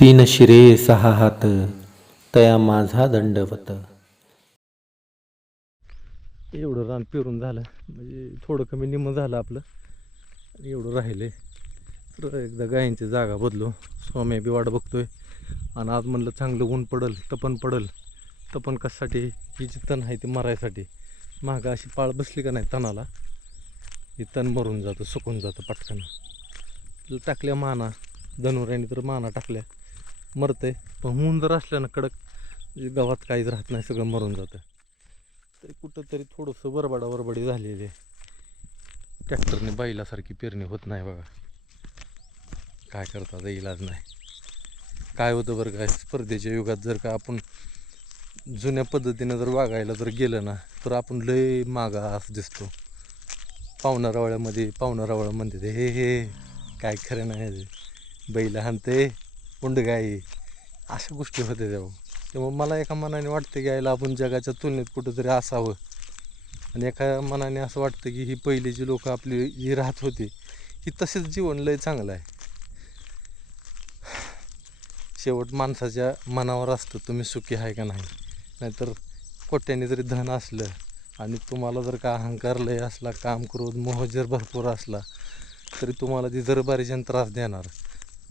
तीन शिरे सहा हात तया माझा दंडवत. एवढं रान पेरून झालं म्हणजे थोडं कमी निम्म झालं आपलं. एवढं राहिले. तर एकदा गायींची जागा बदलू. स्वामी बी वाट बघतोय. आणि आज म्हणलं चांगलं ऊन पडल तपन पडल. तपन कशासाठी? ही जी तण आहे ती मरायसाठी. मागं अशी पाळ बसली का नाही तणाला? ही तण मरून जातं सुकून जातं पटकन. टाकल्या माना धनुराने तर माना टाकल्या. मरते पण ऊन जर असल्यानं कडक म्हणजे गावात काहीच राहत नाही सगळं मरून जातं. तरी कुठंतरी थोडंसं बरबाडा बरबडी झालेली आहे. ट्रॅक्टरने बैलासारखी पेरणी होत नाही बघा. काय करता इलाज नाही. काय होतं बरं काय स्पर्धेच्या युगात जर का आपण जुन्या पद्धतीनं जर वागायला जर गेलं ना तर आपण लय मागा असं दिसतो. पावणारावळ्यामध्ये पाहुणारावळ्यामध्ये ते हे हे काय खरं नाही बैल हाणते उंड गाई अशा गोष्टी होत्या तेव्हा त्यामुळे मला एका मनाने वाटतं की यायला आपण जगाच्या तुलनेत कुठंतरी असावं. आणि एका मनाने असं वाटतं की ही पहिली जी लोक आपली जी राहत होती ही तसेच जीवन लय चांगलं आहे. शेवट माणसाच्या मनावर असतं तुम्ही सुखी आहे का नाही? नाहीतर कोट्याने जरी धन असलं आणि तुम्हाला जर का अहंकार लय असला काम क्रोध मोह जर भरपूर असला तरी तुम्हाला ती जरबारीजन त्रास देणार.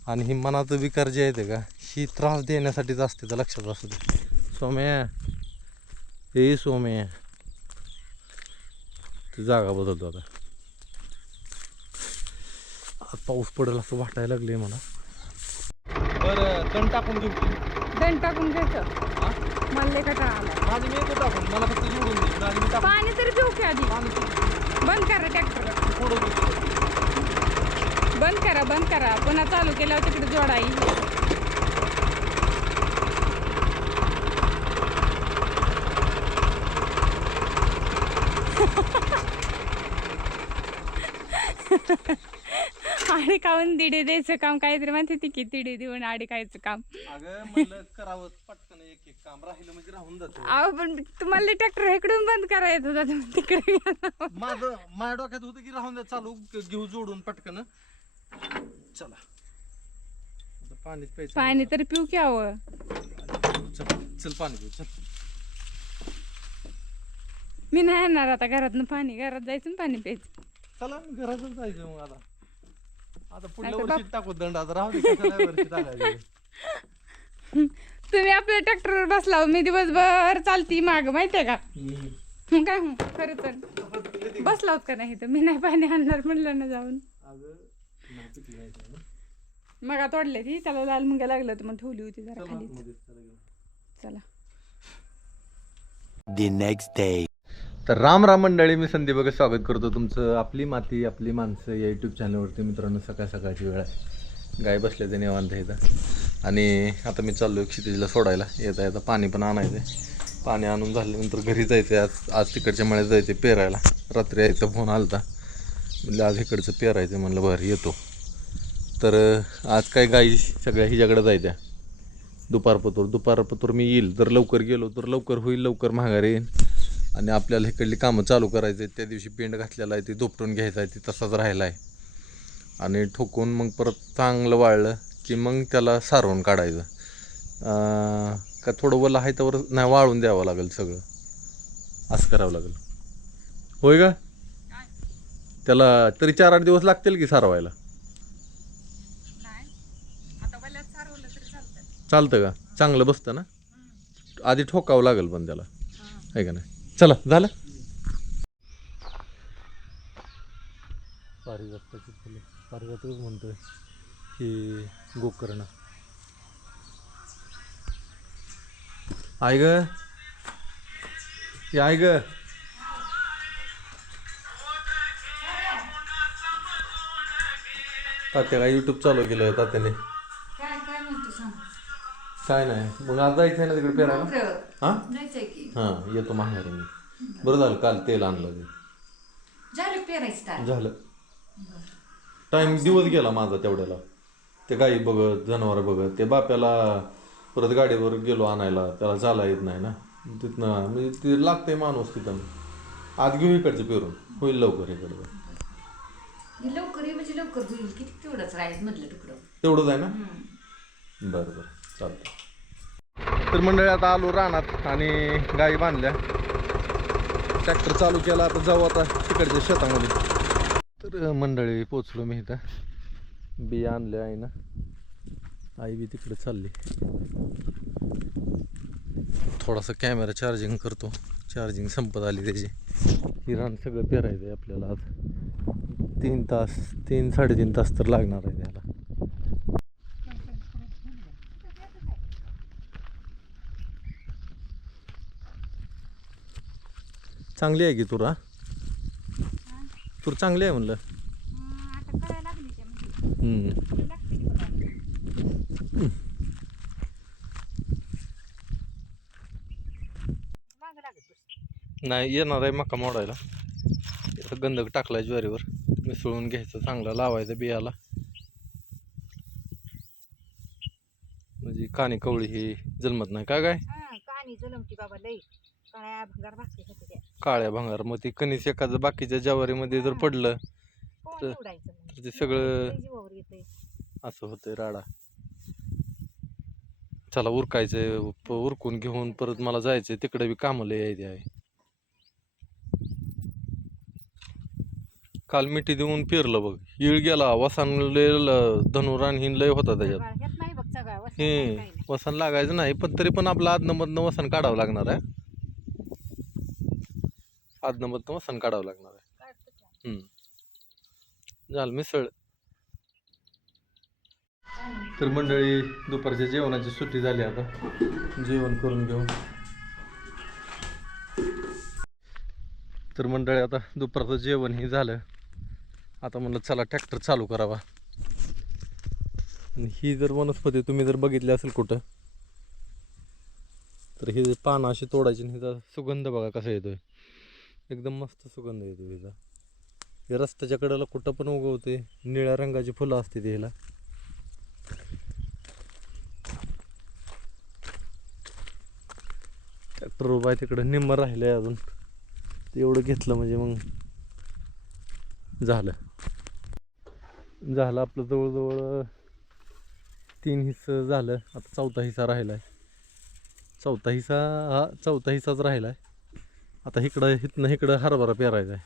आणि ही मनाचं विकार जे आहे का ही त्रास देण्यासाठीच असते तर लक्षात असू दे. सोम्या हे सोम्या ती जागा बदलतो आता. आज पाऊस पडेल असं वाटायला लागले मला. बरं तण टाकून घेऊ. दण टाकून घ्यायचं. मला कंटाळा आला? माझी मी येतो टाकून. मला फक्त जोडून दे. माझी मी टाकून. पाणी तरी पिऊ की आधी. बंद करा ट्रॅक्टर. बंद करा बंद करा. पुन्हा चालू केल्यावर तिकडे जोडाई आडी खाऊन दिडे द्यायचं काम? काहीतरी म्हणते ती की तिडे देऊन आडी खायचं काम. करावं पटकन एक एक काम. राहिलं म्हणजे राहून जातं. अहो पण तुम्हाला ट्रॅक्टर इकडून बंद करा येत होता तुम्ही तिकडे. माझं माझ्या डोक्यात होतं की राहून द्या चालू घेऊ जोडून पटकन. चला. आता पाणीच प्यायचं पाणी तर पिऊ की हवं चल चल पाणी पिऊ चल. मी नाही येणार आता घरातनं पाणी घरात जायचं आणि पाणी प्यायचं. चला मी घरातच जायचं मग आता. आता पुढल्या वर्षी टाकू दंड आता राहू दे कशाला या वर्षी टाकायचं? तुम्ही आपल्या ट्रॅक्टरवर बसला मी दिवसभर चालती माग माहितीये का? मग काय हं, खरं तर. बसला होत का नाही तर? मी नाही पाणी आणणार म्हणलं ना जाऊन. अगं नाही पिकली नाही ते ना. मग तोडले ती त्याला लाल मुंग्या लागलं होतं मग ठेवली होती जरा खाली चला the next day. तर राम राम मंडळी मी संदीप बघा स्वागत करतो तुमचं आपली माती आपली माणसं या यूट्यूब चॅनलवरती मित्रांनो सकाळ सकाळची वेळ आहे. गाय बसल्या ते निवांत इथं. आणि आता मी चाललो क्षितिजला सोडायला. येता येता पाणी पण आणायचं आहे पाणी आणून झाल्यानंतर घरी जायचं आहे आज आज तिकडच्या मळ्यात जायचं आहे पेरायला. रात्री यायचा फोन आलता. म्हणलं आज इकडचं पेरायचं. म्हणलं बरं येतो. तर आज काय गाई सगळ्या हिच्याकडे जायच्या दुपारपतूर दुपारपतूर मी येईल. तर लवकर गेलो तर लवकर होईल लवकर महागारी येईन. आणि आपल्याला इकडली कामं चालू करायचे त्या दिवशी पेंड घातलेला आहे ते दोपटून घ्यायचा आहे ते तसाच राहिला आहे आणि ठोकून मग परत चांगलं वाळलं की मग त्याला सारवून काढायचं. का थोडं ओलं आहे त्यावर नाही वाळून द्यावं लागेल सगळं. असं करावं लागेल. होय का? त्याला तरी चार आठ दिवस लागतील की सारवायला? चालतं का? चांगलं बसतं ना? आधी ठोकावं लागेल पण त्याला. आहे का नाही? चला झालं? पारिजाताची फुलं. पारिजातच म्हणतोय की गोकर्ण. आय ग. आय ग. तात्या काय युट्यूब चालू केलं तात्याने. काय काय म्हणतो सांग. काय नाही. मग आज जायचं आहे ना तिकडे पेरायला? हा? जायचंय की. हां येतो माहेर मी. बरं झालं काल तेल आणलं ते झालं पेरायचं झालं. टाइम दिवस गेला माझा तेवढ्याला. ते गाई बघत जनावर बघत ते बाप्याला परत गाडीवर गेलो आणायला त्याला चाला येत नाही ना. तिथनं म्हणजे ते लागतंय माणूस तिथं. आज घेऊ इकडचं पेरून. होईल लवकर इकडचं. लवकर किती तेवढंच राहील मधलं तुकडं. तेवढंच आहे ना? बरं बरं. चालतं तर मंडळी आता आलो रानात आणि गाई बांधल्या. ट्रॅक्टर चालू केला आता जाऊ आता तिकडच्या शेतामध्ये. तर मंडळी पोचलो मी इथं. बिया आणल्या आहे ना. आई बी तिकडे चालली. थोडासा कॅमेरा चार्जिंग करतो. चार्जिंग संपत आली त्याची. ही रान सगळं पेरायचं आहे आपल्याला आज. तीन तास तीन साडेतीन तास तर लागणार आहे त्याला. चांगली आहे की तुरा तूर चांगली आहे म्हणलं? हम्म. नाही येणार आहे मका मोडायला. इथं गंधक टाकलाय ज्वारीवर. मिसळून घ्यायचं चांगला लावायचं बियाला. म्हणजे कानी कवळी ही जन्मत नाही काय काय हा, कहाणी जलमती बाबा लई. काळ्या भंगार भाकरी होते त्या. काळ्या भांगार. मग ती कणीस एखादं बाकीच्या ज्वारीमध्ये जर पडलं कोण तर- ते सगळं जीवावर. असं होतंय राडा. चला उरकायचंय प- उरकून घेऊन परत मला जायचंय. तिकडे बी कामं लय यायची आहे काल मिठी देऊन पेरलं बघ. येळ गेला वसान धनुरान हिन लय होता त्याच्यात. सगळा ह्यात नाही बघ सगळा वसंत हे नाही. वसन लागायचं नाही पण तरी पण आपलं आदनं मधनं वसन काढावं लागणार आहे. आदनं मधनं वसन काढावं लागणार आहे. काढतो. हम्म. झालं मिसळ. तर मंडळी दुपारच्या जेवणाची सुट्टी झाली आता. जेवण करून घेऊ. तर मंडळी आता दुपारचं जेवण हे झालं. आता म्हणलं चला ट्रॅक्टर चालू करावा. आणि ही जर वनस्पती तुम्ही जर बघितली असेल कुठं तर ही पानं अशी तोडायची आणि हिचा सुगंध बघा कसा येतोय. एकदम मस्त सुगंध येतो हिचा. हे रस्त्याच्या कडेला कुठं पण उगवते निळ्या रंगाची फुलं असते ती ह्याला ट्रॅक्टर उभा आहे तिकडं निम्म राहिलंय अजून. ते एवढं घेतलं म्हणजे मग झालं. झालं आपलं जवळजवळ तीन हिस्स झालं. आता चौथा हिस्सा राहिला आहे चौथा हिस्सा हा चौथा हिस्साच राहिला आहे आता इकडं इथनं इकडं हरभरा पेरायचा आहे.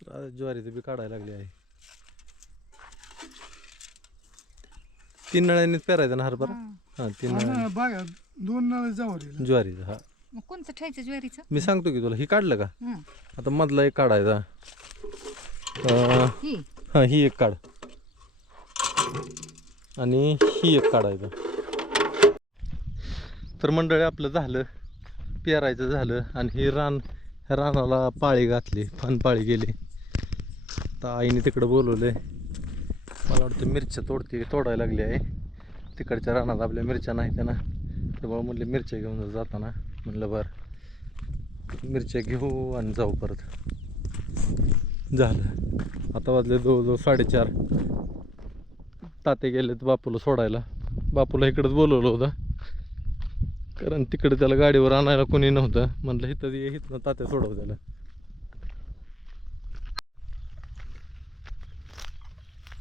तर ज्वारीचं बी काढायला लागली आहे. तीन नळ्यांनीच पेरायचा ना हरभरा? हा. तीन नळ्यांनी. बागा दोन नळ जवळ ज्वारीचं हा. मग कोणचं ठेवायचं ज्वारीचं? मी सांगतो की तुला ही काढलं का? हं. आता मधला एक काढायचा. अं, ही. हां ही एक काढ. आणि ही एक काढायचं तर मंडळी आपलं झालं. पेरायचं झालं आणि हे रान ह्या रानाला पाळी घातली. फन पाळी गेली. तर आईने तिकडं बोलवलंय. मला वाटतं मिरच्या तोडते तोडायला लागली आहे. तिकडच्या रानात आपल्या मिरच्या नाहीत ना. त्यामुळे म्हणले मिरच्या घेऊन जाताना. म्हणलं बरं. मिरच्या घेऊ आणि जाऊ परत. झालं. आता वाजले जवळजवळ साडेचार. ताते गेलेत बापूला सोडायला. बापूला इकडंच बोलवलं होतं. कारण तिकडे त्याला गाडीवर आणायला कोणी नव्हतं. म्हणलं इथं ये इथनं तात्या सोडव त्याला.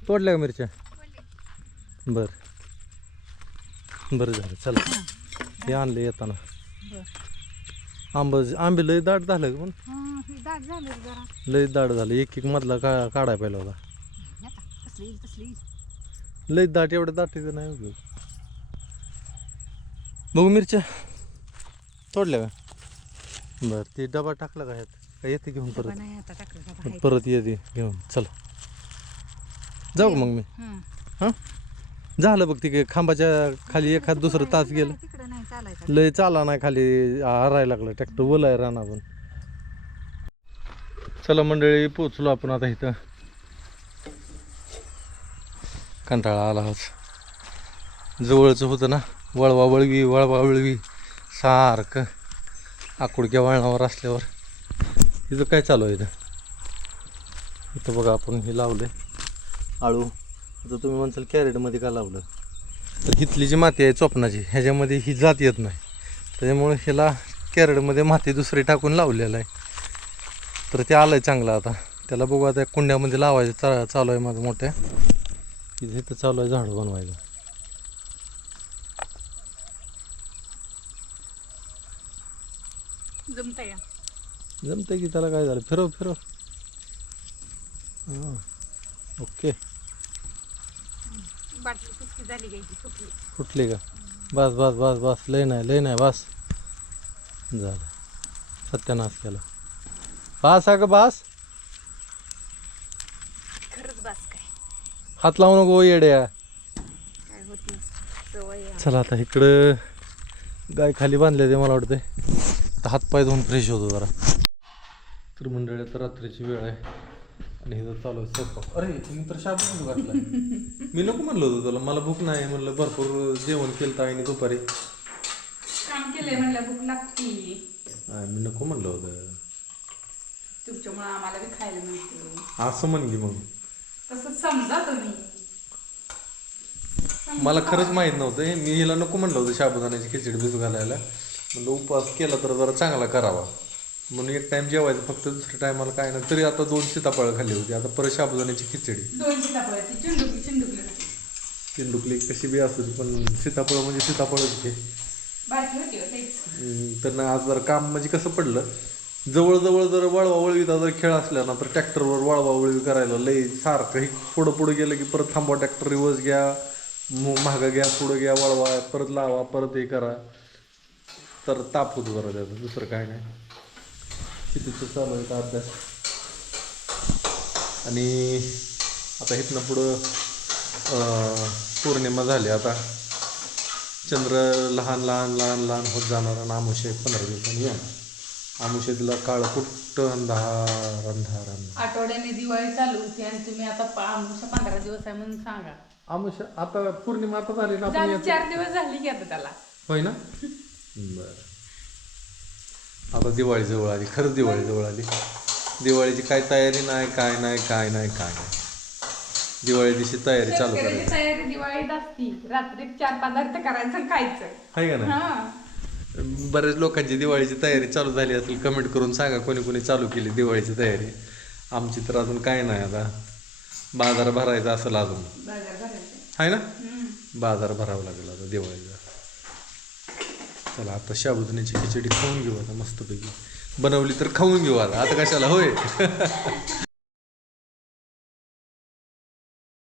तोडल्या का मिरच्या? बर. बरं झालं चला. हे आणले येताना. आंब आंबे लय दाट झालं का पण. हं, हे दाट झालं रे जरा. लय दाट झालं. एक एक मधला का काढाय पाहिला होता. आता कसली येईल तसली येईल. लय दाट एवढ्या दाटीचं नाही उपयोग बघू मिरच्या. तोडल्या का? बरं ते डबा टाकला का ह्यात? का येते घेऊन परत? नाही आता टाकलं बाबा, हाय. परत येते घेऊन. चला. जाऊ का मग मी? हं. हां? झालं बघ ते खांबाच्या खाली एखाद दुसरं तास गेलं. तिकडं नाही चालायचं. लय चाला नाही खाली हरायला लागलं. ट्रॅक्टर बोलाय राहणार पण चला मंडळी पोचलो आपण आता इथं. कंटाळा आला आज. जवळचं होतं ना वळवा वळवी वळवा वळवी सारखं आकुडक्या वळणावर असल्यावर. इथं काय चालू आहे इथं? इथं बघा आपण हे लावलं आळू. आता तुम्ही म्हणसाल कॅरेटमध्ये का लावलं? तर इथली जी माती आहे चोपणाची ह्याच्यामध्ये ही जात येत नाही. त्याच्यामुळे ह्याला कॅरेटमध्ये माती दुसरी टाकून लावलेलं आहे. तर ते आलं आहे चांगलं आता. त्याला बघू आता कुंड्यामध्ये लावायचं चा चालू आहे माझं मोठ्या इथे तर चालू आहे झाडं बनवायचं. जमतंय की त्याला काय झालं? फिरव फिरव. हां. ओके. बाटली कुस्ती झाली घ्यायची सुटली कुठली का? बस बस बस बस. लय नाही लय नाही बस. झालं. सत्यानाश केला. बास बास. खरंच बास काय? हात लावू नको येड्या. काय होत नसतं सवय आहे. चला आता इकडं गाय खाली बांधले ते मला वाटते आता हातपाय धुवून फ्रेश होतो जरा. तर मंडळी आता रात्रीची वेळ आहे. इथं चालू आहे स्वयंपाक अरे तुम्ही तर शाबू घातला मी नको म्हणलं होतं तुला मला भूक नाही म्हणलं भरपूर जेवण केलं तर आईने दुपारी. काम केलंय म्हणलं भूक लागती. हा, मी नको म्हणलं होतं. तुमच्यामुळे आम्हाला बी खायला मिळते. असं म्हण की मग. तसं समजा तुम्ही. मला खरंच माहीत नव्हतं हे. मी हिला नको म्हणलं होतं साबुदाण्याची खिचडी भिजू घालायला. म्हणलं उपवास केला तर जरा चांगला करावा. म्हणून एक टाइम जेवायचं फक्त दुसऱ्या टायमाला काय ना तरी आता दोन सीताफळं खाल्ली होती. आता परत साबुदाण्याची खिचडी. दोन चिंडुकली चिंडुकली चिंडुकली कशी बी असू दे, पण सीताफळ म्हणजे सीताफळच घे. होती तर ना आज जर काम म्हणजे कसं पडलं जवळजवळ जर वळवा वळवीचा जर खेळ असला ना तर ट्रॅक्टरवर वळवा वळवी करायला लई सारखं हे पुढं पुढं गेलं की परत थांबवा ट्रॅक्टर रिवर्स घ्या मग मागं घ्या पुढं घ्या वळवा परत लावा परत हे करा. तर ताप होतो जरा त्याचा दुसरं काय नाही. कितीचं चालू आहे का अभ्यास? आणि आता इथनं पुढं पौर्णिमा झाली आता. चंद्र लहान लहान लहान लहान होत जाणार आणि आमुषे पंधरा दिवसांनी येणार. आमुषेतला काळ कुट्ट अंधार अंधार अंधार. आठवड्याने दिवाळी चालू होती आणि तुम्ही आता पाच पंधरा दिवस आहे म्हणून सांगा. आमुष आता पौर्णिमा आता झाली ना आपण. चार दिवस झाली की आता त्याला. होय ना? बरं आता दिवाळी जवळ आली खरंच दिवाळी जवळ आली. दिवाळीची काय तयारी नाही काय नाही काय नाही काय नाही. दिवाळी दिवशी तयारी चालू करायची. तयारी दिवाळीत असती. रात्री चार पदार्थ करायचं आणि खायचं. आहे का नाही? हा. बऱ्याच लोकांची दिवाळीची तयारी चालू झाली असेल कमेंट करून सांगा कोणी कोणी चालू केली दिवाळीची तयारी. आमची तर अजून काय नाही आता. बाजार भरायचा असेल अजून. आहे ना. बाजार भरावा लागेल आता दिवाळीचा. चला आता शाबुदाण्याची खिचडी खाऊन घेऊ आता मस्तपैकी. बनवली तर खाऊन घेऊ आता. आता कशाला? होय.